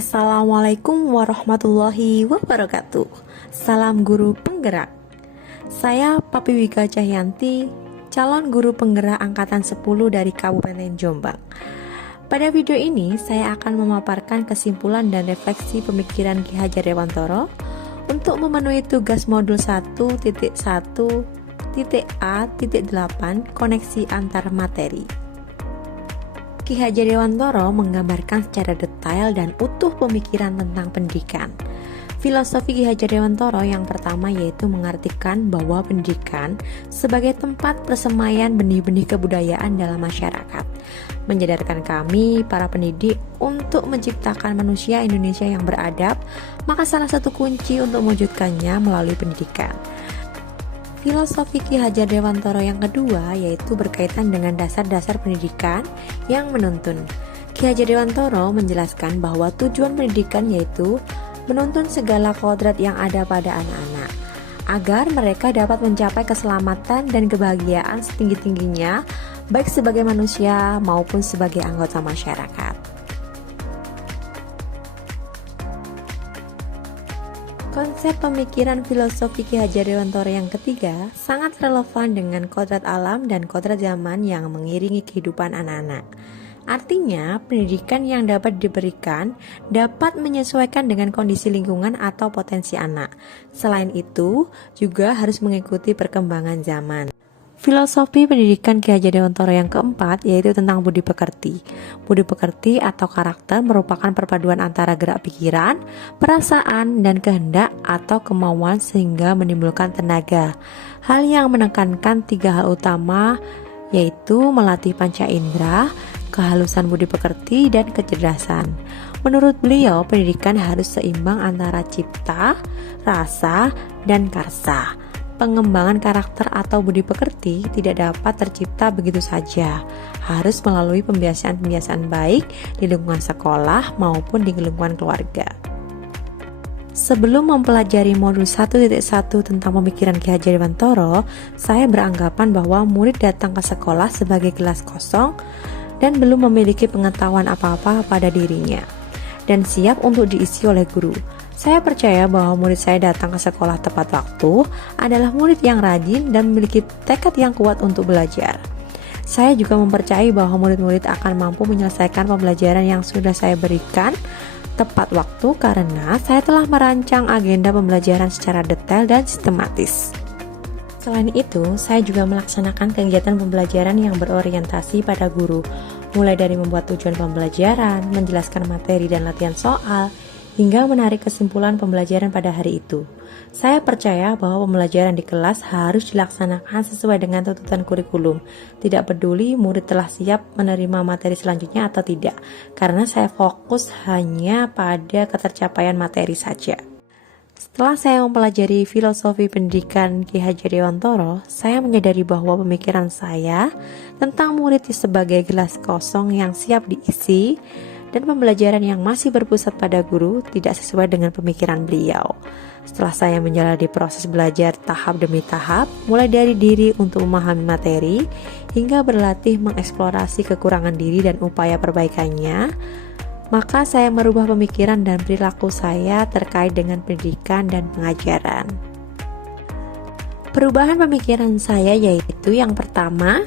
Assalamualaikum warahmatullahi wabarakatuh. Salam guru penggerak. Saya Papi Wika Cahyanti, calon guru penggerak angkatan 10 dari Kabupaten Jombang. Pada video ini saya akan memaparkan kesimpulan dan refleksi pemikiran Ki Hajar Dewantoro untuk memenuhi tugas modul 1.1.A.8 koneksi antar materi. Ki Hajar Dewantoro menggambarkan secara detail dan utuh pemikiran tentang pendidikan. Filosofi Ki Hajar Dewantoro yang pertama yaitu mengartikan bahwa pendidikan sebagai tempat persemaian benih-benih kebudayaan dalam masyarakat, menyadarkan kami para pendidik untuk menciptakan manusia Indonesia yang beradab, maka salah satu kunci untuk mewujudkannya melalui pendidikan. Filosofi Ki Hajar Dewantoro yang kedua yaitu berkaitan dengan dasar-dasar pendidikan yang menuntun. Ki Hajar Dewantoro menjelaskan bahwa tujuan pendidikan yaitu menuntun segala kodrat yang ada pada anak-anak agar mereka dapat mencapai keselamatan dan kebahagiaan setinggi-tingginya baik sebagai manusia maupun sebagai anggota masyarakat. Konsep pemikiran filosofi Ki Hajar Dewantoro yang ketiga sangat relevan dengan kodrat alam dan kodrat zaman yang mengiringi kehidupan anak-anak. Artinya, pendidikan yang dapat diberikan dapat menyesuaikan dengan kondisi lingkungan atau potensi anak. Selain itu, juga harus mengikuti perkembangan zaman. Filosofi pendidikan Ki Hajar Dewantoro yang keempat yaitu tentang budi pekerti. Budi pekerti atau karakter merupakan perpaduan antara gerak pikiran, perasaan, dan kehendak atau kemauan sehingga menimbulkan tenaga. Hal yang menekankan tiga hal utama yaitu melatih panca indera, kehalusan budi pekerti, dan kecerdasan. Menurut beliau, pendidikan harus seimbang antara cipta, rasa, dan karsa. Pengembangan karakter atau budi pekerti tidak dapat tercipta begitu saja, harus melalui pembiasaan-pembiasaan baik di lingkungan sekolah maupun di lingkungan keluarga. Sebelum mempelajari modul 1.1 tentang pemikiran Ki Hajar Dewantoro, saya beranggapan bahwa murid datang ke sekolah sebagai gelas kosong dan belum memiliki pengetahuan apa-apa pada dirinya, dan siap untuk diisi oleh guru. Saya percaya bahwa murid saya datang ke sekolah tepat waktu adalah murid yang rajin dan memiliki tekad yang kuat untuk belajar. Saya juga mempercayai bahwa murid-murid akan mampu menyelesaikan pembelajaran yang sudah saya berikan tepat waktu karena saya telah merancang agenda pembelajaran secara detail dan sistematis. Selain itu, saya juga melaksanakan kegiatan pembelajaran yang berorientasi pada guru, mulai dari membuat tujuan pembelajaran, menjelaskan materi dan latihan soal, hingga menarik kesimpulan pembelajaran pada hari itu. Saya percaya bahwa pembelajaran di kelas harus dilaksanakan sesuai dengan tuntutan kurikulum, tidak peduli murid telah siap menerima materi selanjutnya atau tidak, karena saya fokus hanya pada ketercapaian materi saja. Setelah saya mempelajari filosofi pendidikan Ki Hajar Dewantoro, saya menyadari bahwa pemikiran saya tentang murid sebagai gelas kosong yang siap diisi dan pembelajaran yang masih berpusat pada guru tidak sesuai dengan pemikiran beliau. Setelah saya menjalani proses belajar tahap demi tahap, mulai dari diri untuk memahami materi, hingga berlatih mengeksplorasi kekurangan diri dan upaya perbaikannya, maka saya merubah pemikiran dan perilaku saya terkait dengan pendidikan dan pengajaran. Perubahan pemikiran saya yaitu yang pertama,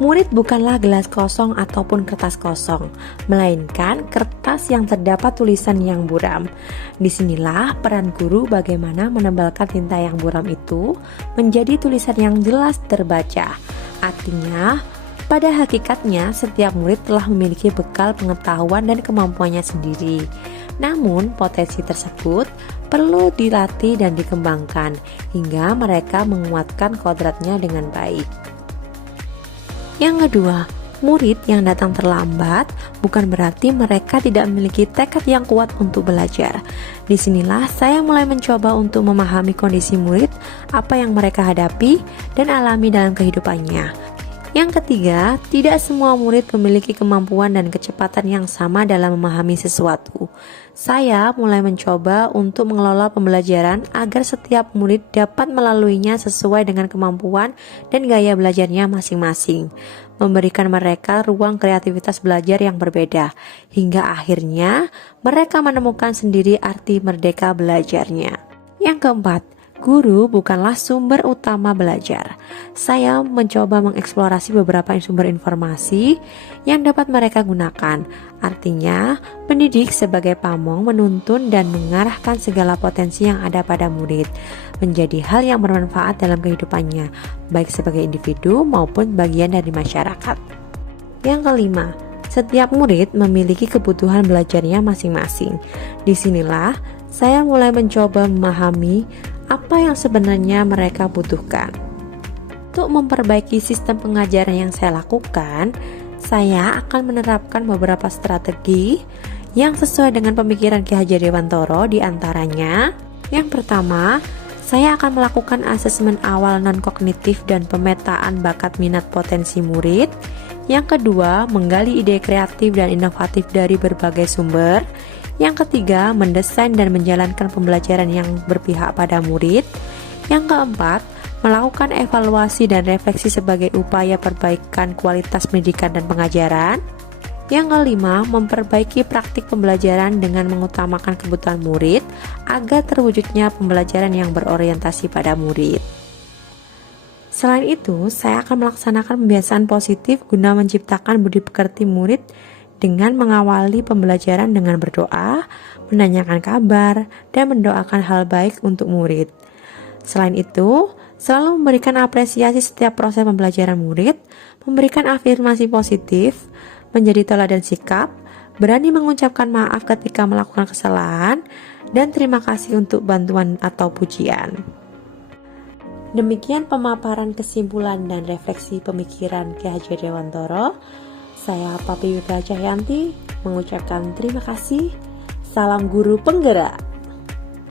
murid bukanlah gelas kosong ataupun kertas kosong, melainkan kertas yang terdapat tulisan yang buram. Disinilah peran guru bagaimana menebalkan tinta yang buram itu menjadi tulisan yang jelas terbaca. Artinya, pada hakikatnya setiap murid telah memiliki bekal pengetahuan dan kemampuannya sendiri. Namun, potensi tersebut perlu dilatih dan dikembangkan hingga mereka menguatkan kodratnya dengan baik. Yang kedua, murid yang datang terlambat bukan berarti mereka tidak memiliki tekad yang kuat untuk belajar. Disinilah saya mulai mencoba untuk memahami kondisi murid, apa yang mereka hadapi dan alami dalam kehidupannya. Yang ketiga, tidak semua murid memiliki kemampuan dan kecepatan yang sama dalam memahami sesuatu. Saya mulai mencoba untuk mengelola pembelajaran agar setiap murid dapat melaluinya sesuai dengan kemampuan dan gaya belajarnya masing-masing, memberikan mereka ruang kreativitas belajar yang berbeda, hingga akhirnya mereka menemukan sendiri arti merdeka belajarnya. Yang keempat, guru bukanlah sumber utama belajar. Saya mencoba mengeksplorasi beberapa sumber informasi yang dapat mereka gunakan. Artinya, pendidik sebagai pamong menuntun dan mengarahkan segala potensi yang ada pada murid menjadi hal yang bermanfaat dalam kehidupannya, baik sebagai individu maupun bagian dari masyarakat. Yang kelima, setiap murid memiliki kebutuhan belajarnya masing-masing. Disinilah saya mulai mencoba memahami apa yang sebenarnya mereka butuhkan. Untuk memperbaiki sistem pengajaran yang saya lakukan, saya akan menerapkan beberapa strategi yang sesuai dengan pemikiran Ki Hajar Dewantara. Di antaranya, yang pertama, saya akan melakukan asesmen awal non-kognitif dan pemetaan bakat minat potensi murid. Yang kedua, menggali ide kreatif dan inovatif dari berbagai sumber. Yang ketiga, mendesain dan menjalankan pembelajaran yang berpihak pada murid. Yang keempat, melakukan evaluasi dan refleksi sebagai upaya perbaikan kualitas pendidikan dan pengajaran. Yang kelima, memperbaiki praktik pembelajaran dengan mengutamakan kebutuhan murid agar terwujudnya pembelajaran yang berorientasi pada murid. Selain itu, saya akan melaksanakan pembiasaan positif guna menciptakan budi pekerti murid dengan mengawali pembelajaran dengan berdoa, menanyakan kabar, dan mendoakan hal baik untuk murid. Selain itu, selalu memberikan apresiasi setiap proses pembelajaran murid, memberikan afirmasi positif, menjadi teladan sikap, berani mengucapkan maaf ketika melakukan kesalahan, dan terima kasih untuk bantuan atau pujian. Demikian pemaparan kesimpulan dan refleksi pemikiran Ki Hajar Dewantara. Saya Papi Wika Cahyanti mengucapkan terima kasih. Salam guru penggerak.